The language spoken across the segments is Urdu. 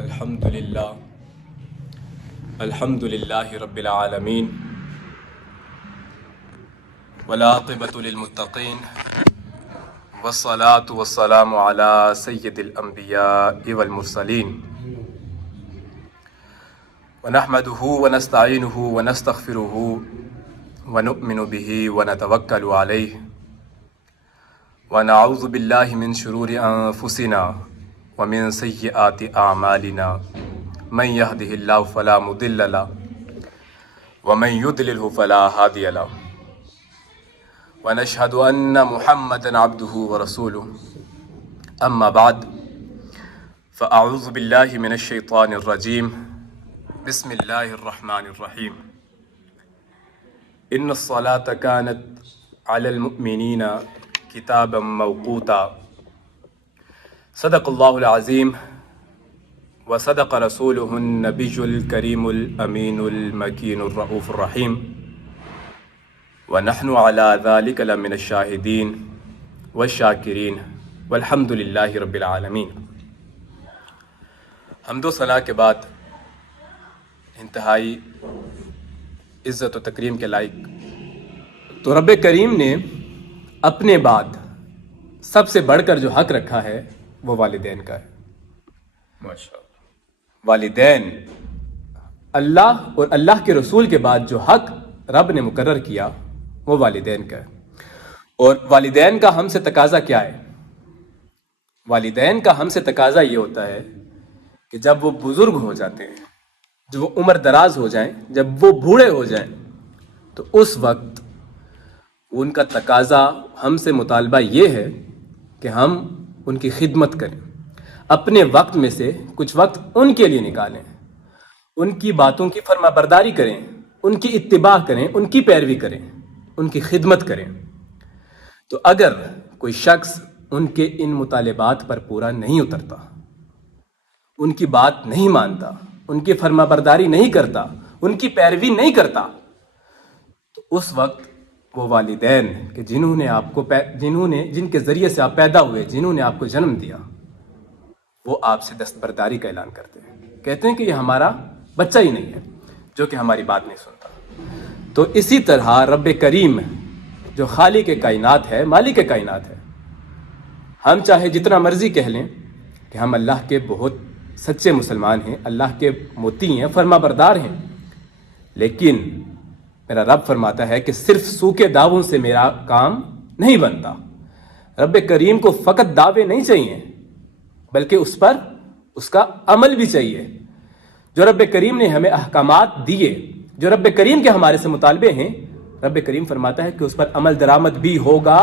الحمد للہ رب العالمین والعاقبۃ للمتقین والصلاة والسلام علی سید الانبیاء والمرسلین ونحمده ونستعینه ونستغفره ونؤمن به ونتوکل علیہ ونعوذ باللہ من شرور انفسنا ومن سیئات اعمالنا من يهده الله فلا مضل له ومن يضلل فلا هادي له ونشهد ان محمدا عبده ورسوله اما بعد فاعوذ بالله من الشیطان الرجیم بسم اللہ الرحمن الرحیم ان الصلاة كانت على المؤمنین کتابا موقوتا صدق اللہ العظیم وصدق رسولہ النبی الکریم الامین المکین الرؤوف الرحیم ونحن على ذلك لمن الشاہدین والشاکرین والحمد للہ رب العالمین۔ حمد و ثنا کے بعد انتہائی عزت و تکریم کے لائق تو رب کریم نے اپنے بعد سب سے بڑھ کر جو حق رکھا ہے وہ والدین کا ہے۔ ماشاءاللہ، والدین اللہ اور اللہ کے رسول کے بعد جو حق رب نے مقرر کیا وہ والدین کا ہے۔ اور والدین کا ہم سے تقاضا کیا ہے؟ والدین کا ہم سے تقاضا یہ ہوتا ہے کہ جب وہ بزرگ ہو جاتے ہیں، جب وہ عمر دراز ہو جائیں، جب وہ بوڑھے ہو جائیں، تو اس وقت ان کا تقاضا ہم سے مطالبہ یہ ہے کہ ہم ان کی خدمت کریں، اپنے وقت میں سے کچھ وقت ان کے لیے نکالیں، ان کی باتوں کی فرما برداری کریں، ان کی اتباع کریں، ان کی پیروی کریں، ان کی خدمت کریں۔ تو اگر کوئی شخص ان کے ان مطالبات پر پورا نہیں اترتا، ان کی بات نہیں مانتا، ان کی فرما برداری نہیں کرتا، ان کی پیروی نہیں کرتا، تو اس وقت وہ والدین کہ جن کے ذریعے سے آپ پیدا ہوئے، جنہوں نے آپ کو جنم دیا، وہ آپ سے دستبرداری کا اعلان کرتے ہیں، کہتے ہیں کہ یہ ہمارا بچہ ہی نہیں ہے جو کہ ہماری بات نہیں سنتا۔ تو اسی طرح رب کریم جو خالق کائنات ہے، مالک کائنات ہے، ہم چاہے جتنا مرضی کہہ لیں کہ ہم اللہ کے بہت سچے مسلمان ہیں، اللہ کے موتی ہیں، فرما بردار ہیں، لیکن میرا رب فرماتا ہے کہ صرف سوکھے دعووں سے میرا کام نہیں بنتا۔ رب کریم کو فقط دعوے نہیں چاہیے بلکہ اس پر اس کا عمل بھی چاہیے۔ جو رب کریم نے ہمیں احکامات دیے، جو رب کریم کے ہمارے سے مطالبے ہیں، رب کریم فرماتا ہے کہ اس پر عمل درآمد بھی ہوگا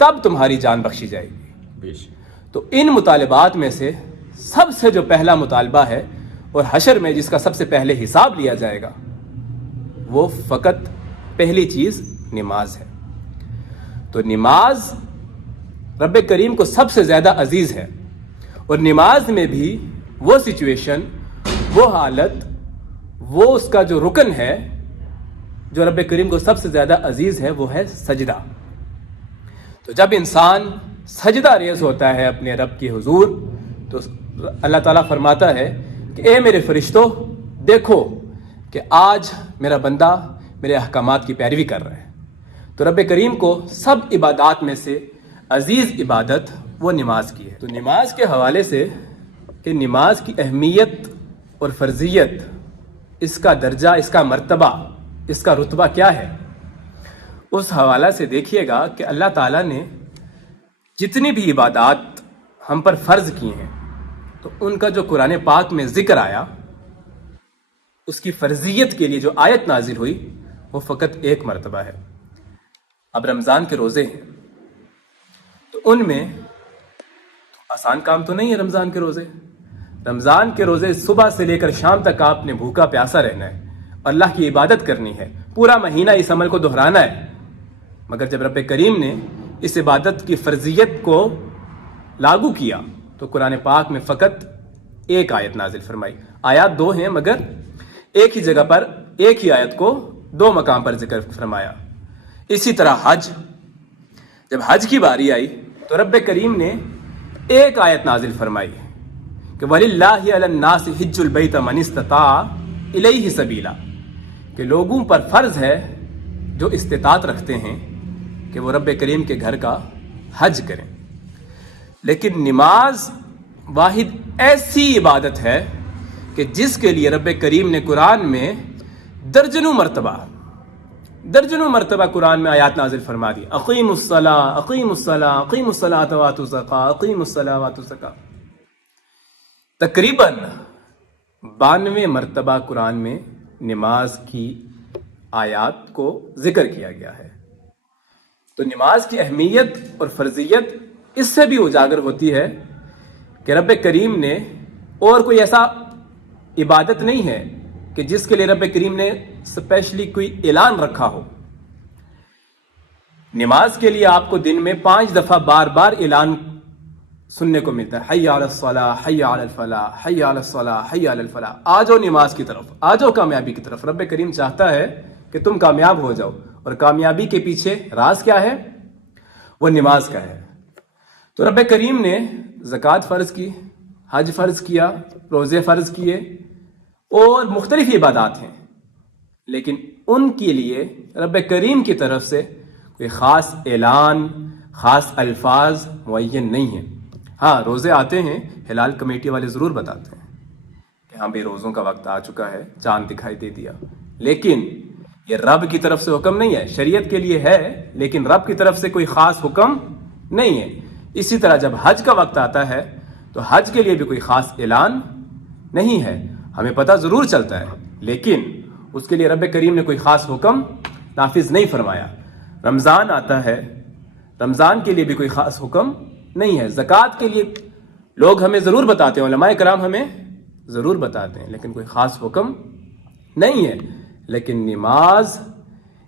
تب تمہاری جان بخشی جائے گی۔ تو ان مطالبات میں سے سب سے جو پہلا مطالبہ ہے اور حشر میں جس کا سب سے پہلے حساب لیا جائے گا، وہ فقط پہلی چیز نماز ہے۔ تو نماز رب کریم کو سب سے زیادہ عزیز ہے، اور نماز میں بھی وہ سچویشن، وہ حالت، وہ اس کا جو رکن ہے جو رب کریم کو سب سے زیادہ عزیز ہے، وہ ہے سجدہ۔ تو جب انسان سجدہ ریز ہوتا ہے اپنے رب کی حضور، تو اللہ تعالیٰ فرماتا ہے کہ اے میرے فرشتوں، دیکھو کہ آج میرا بندہ میرے احکامات کی پیروی کر رہا ہے۔ تو رب کریم کو سب عبادات میں سے عزیز عبادت وہ نماز کی ہے۔ تو نماز کے حوالے سے کہ نماز کی اہمیت اور فرضیت، اس کا درجہ، اس کا مرتبہ، اس کا رتبہ کیا ہے، اس حوالہ سے دیکھیے گا کہ اللہ تعالیٰ نے جتنی بھی عبادات ہم پر فرض کی ہیں، تو ان کا جو قرآن پاک میں ذکر آیا، اس کی فرضیت کے لیے جو آیت نازل ہوئی، وہ فقط ایک مرتبہ ہے۔ اب رمضان کے روزے ہیں، تو ان میں آسان کام تو نہیں ہے۔ رمضان کے روزے صبح سے لے کر شام تک آپ نے بھوکا پیاسا رہنا ہے، اللہ کی عبادت کرنی ہے، پورا مہینہ اس عمل کو دہرانا ہے۔ مگر جب رب کریم نے اس عبادت کی فرضیت کو لاگو کیا تو قرآن پاک میں فقط ایک آیت نازل فرمائی۔ آیات دو ہیں مگر ایک ہی جگہ پر ایک ہی آیت کو دو مقام پر ذکر فرمایا۔ اسی طرح حج، جب حج کی باری آئی تو رب کریم نے ایک آیت نازل فرمائی، کہ وَلِلَّهِ عَلَى النَّاسِ حِجُّ الْبَيْتَ مَنِ اسْتَطَاعَ إِلَيْهِ سَبِيلًا، کہ لوگوں پر فرض ہے جو استطاعت رکھتے ہیں کہ وہ رب کریم کے گھر کا حج کریں۔ لیکن نماز واحد ایسی عبادت ہے کہ جس کے لیے رب کریم نے قرآن میں درجنوں مرتبہ قرآن میں آیات نازل فرما دی، اقیم الصلاۃ اقیم الصلاۃ اقیم الصلاۃ وآتوا الزکاۃ اقیم الصلاۃ وآتوا الزکاۃ، تقریباً 92 مرتبہ قرآن میں نماز کی آیات کو ذکر کیا گیا ہے۔ تو نماز کی اہمیت اور فرضیت اس سے بھی اجاگر ہوتی ہے کہ رب کریم نے اور کوئی ایسا عبادت نہیں ہے کہ جس کے لیے رب کریم نے اسپیشلی کوئی اعلان رکھا ہو۔ نماز کے لیے آپ کو دن میں 5 دفعہ بار بار اعلان سننے کو ملتا ہے، حی علی الصلاۃ حی علی الفلاح حی علی الصلاۃ حی علی الفلاح، آ جاؤ نماز کی طرف، آ جاؤ کامیابی کی طرف۔ رب کریم چاہتا ہے کہ تم کامیاب ہو جاؤ، اور کامیابی کے پیچھے راز کیا ہے؟ وہ نماز کا ہے۔ تو رب کریم نے زکوٰۃ فرض کی، حج فرض کیا، روزے فرض کیے، اور مختلف عبادات ہیں، لیکن ان کے لیے رب کریم کی طرف سے کوئی خاص اعلان، خاص الفاظ معین نہیں ہیں۔ ہاں، روزے آتے ہیں، ہلال کمیٹی والے ضرور بتاتے ہیں کہ ہاں بھائی روزوں کا وقت آ چکا ہے، چاند دکھائی دے دیا، لیکن یہ رب کی طرف سے حکم نہیں ہے، شریعت کے لیے ہے لیکن رب کی طرف سے کوئی خاص حکم نہیں ہے۔ اسی طرح جب حج کا وقت آتا ہے تو حج کے لیے بھی کوئی خاص اعلان نہیں ہے، ہمیں پتہ ضرور چلتا ہے لیکن اس کے لیے رب کریم نے کوئی خاص حکم نافذ نہیں فرمایا۔ رمضان آتا ہے، رمضان کے لیے بھی کوئی خاص حکم نہیں ہے۔ زکوٰۃ کے لیے لوگ ہمیں ضرور بتاتے ہیں، علماء کرام ہمیں ضرور بتاتے ہیں، لیکن کوئی خاص حکم نہیں ہے۔ لیکن نماز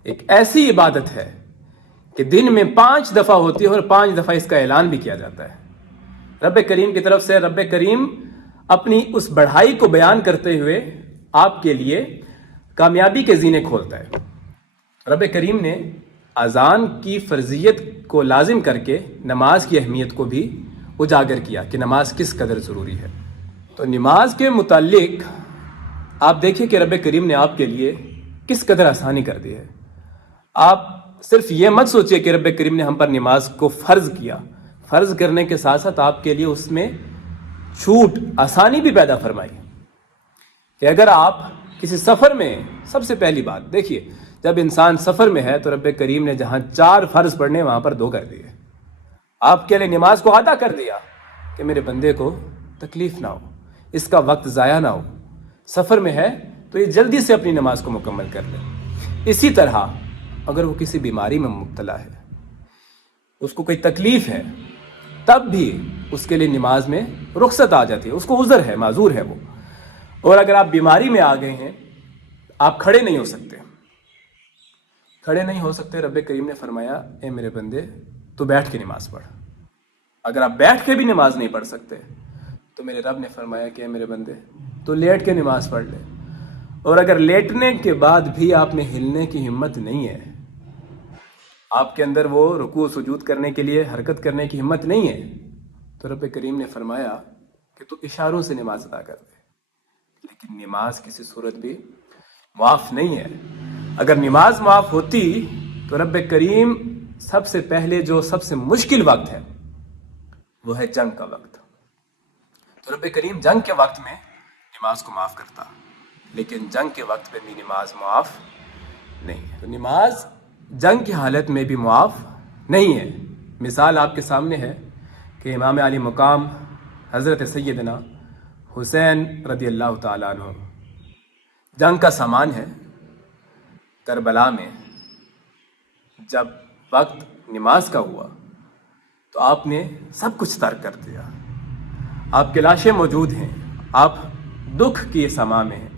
ایک ایسی عبادت ہے کہ دن میں 5 دفعہ ہوتی ہے، اور 5 دفعہ اس کا اعلان بھی کیا جاتا ہے رب کریم کی طرف سے۔ رب کریم اپنی اس بڑھائی کو بیان کرتے ہوئے آپ کے لیے کامیابی کے زینے کھولتا ہے۔ رب کریم نے اذان کی فرضیت کو لازم کر کے نماز کی اہمیت کو بھی اجاگر کیا کہ نماز کس قدر ضروری ہے۔ تو نماز کے متعلق آپ دیکھیں کہ رب کریم نے آپ کے لیے کس قدر آسانی کر دی ہے۔ آپ صرف یہ مت سوچئے کہ رب کریم نے ہم پر نماز کو فرض کیا، فرض کرنے کے ساتھ ساتھ آپ کے لیے اس میں چھوٹ، آسانی بھی پیدا فرمائی کہ اگر آپ کسی سفر میں، سب سے پہلی بات دیکھیے، جب انسان سفر میں ہے تو رب کریم نے جہاں 4 فرض پڑھنے وہاں پر 2 کر دیے، آپ کے لیے نماز کو ادا کر دیا کہ میرے بندے کو تکلیف نہ ہو، اس کا وقت ضائع نہ ہو، سفر میں ہے تو یہ جلدی سے اپنی نماز کو مکمل کر لے۔ اسی طرح اگر وہ کسی بیماری میں مبتلا ہے، اس کو کوئی تکلیف ہے، تب بھی اس کے لیے نماز میں رخصت آ جاتی ہے، اس کو عذر ہے، معذور ہے وہ۔ اور اگر آپ بیماری میں آ گئے ہیں، آپ کھڑے نہیں ہو سکتے، رب کریم نے فرمایا اے میرے بندے تو بیٹھ کے نماز پڑھ۔ اگر آپ بیٹھ کے بھی نماز نہیں پڑھ سکتے تو میرے رب نے فرمایا کہ اے میرے بندے تو لیٹ کے نماز پڑھ لے۔ اور اگر لیٹنے کے بعد بھی آپ میں ہلنے کی ہمت نہیں ہے، آپ کے اندر وہ رکوع سجود کرنے کے لیے حرکت کرنے کی ہمت نہیں ہے، تو رب کریم نے فرمایا کہ تو اشاروں سے نماز ادا کر دے۔ لیکن نماز کسی صورت بھی معاف نہیں ہے۔ اگر نماز معاف ہوتی تو رب کریم سب سے پہلے جو سب سے مشکل وقت ہے وہ ہے جنگ کا وقت، تو رب کریم جنگ کے وقت میں نماز کو معاف کرتا، لیکن جنگ کے وقت پہ بھی نماز معاف نہیں ہے۔ تو نماز جنگ کی حالت میں بھی معاف نہیں ہے۔ مثال آپ کے سامنے ہے کہ امام علی مقام حضرت سیدنا حسین رضی اللہ تعالیٰ عنہ جنگ کا سامان ہے، کربلا میں جب وقت نماز کا ہوا تو آپ نے سب کچھ ترک کر دیا، آپ کی لاشیں موجود ہیں، آپ دکھ کی سما میں ہیں،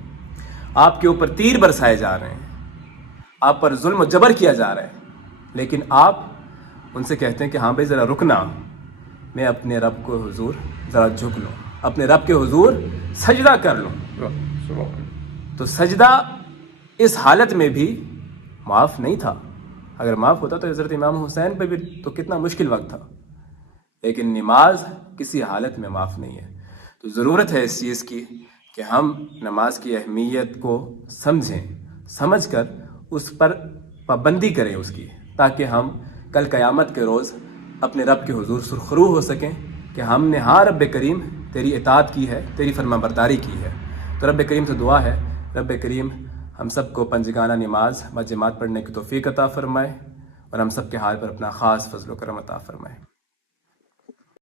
آپ کے اوپر تیر برسائے جا رہے ہیں، آپ پر ظلم و جبر کیا جا رہا ہے، لیکن آپ ان سے کہتے ہیں کہ ہاں بھائی ذرا رکنا، میں اپنے رب کو حضور ذرا جھک لوں، اپنے رب کے حضور سجدہ کر لوں۔ تو سجدہ اس حالت میں بھی معاف نہیں تھا، اگر معاف ہوتا تو حضرت امام حسین پہ بھی تو کتنا مشکل وقت تھا، لیکن نماز کسی حالت میں معاف نہیں ہے۔ تو ضرورت ہے اس چیز کی کہ ہم نماز کی اہمیت کو سمجھیں، سمجھ کر اس پر پابندی کریں اس کی، تاکہ ہم کل قیامت کے روز اپنے رب کے حضور سرخرو ہو سکیں کہ ہم نے ہاں رب کریم تیری اطاعت کی ہے، تیری فرما برداری کی ہے۔ تو رب کریم سے دعا ہے، رب کریم ہم سب کو پنجگانہ نماز با جماعت پڑھنے کی توفیق عطا فرمائے، اور ہم سب کے حال پر اپنا خاص فضل و کرم عطا فرمائے۔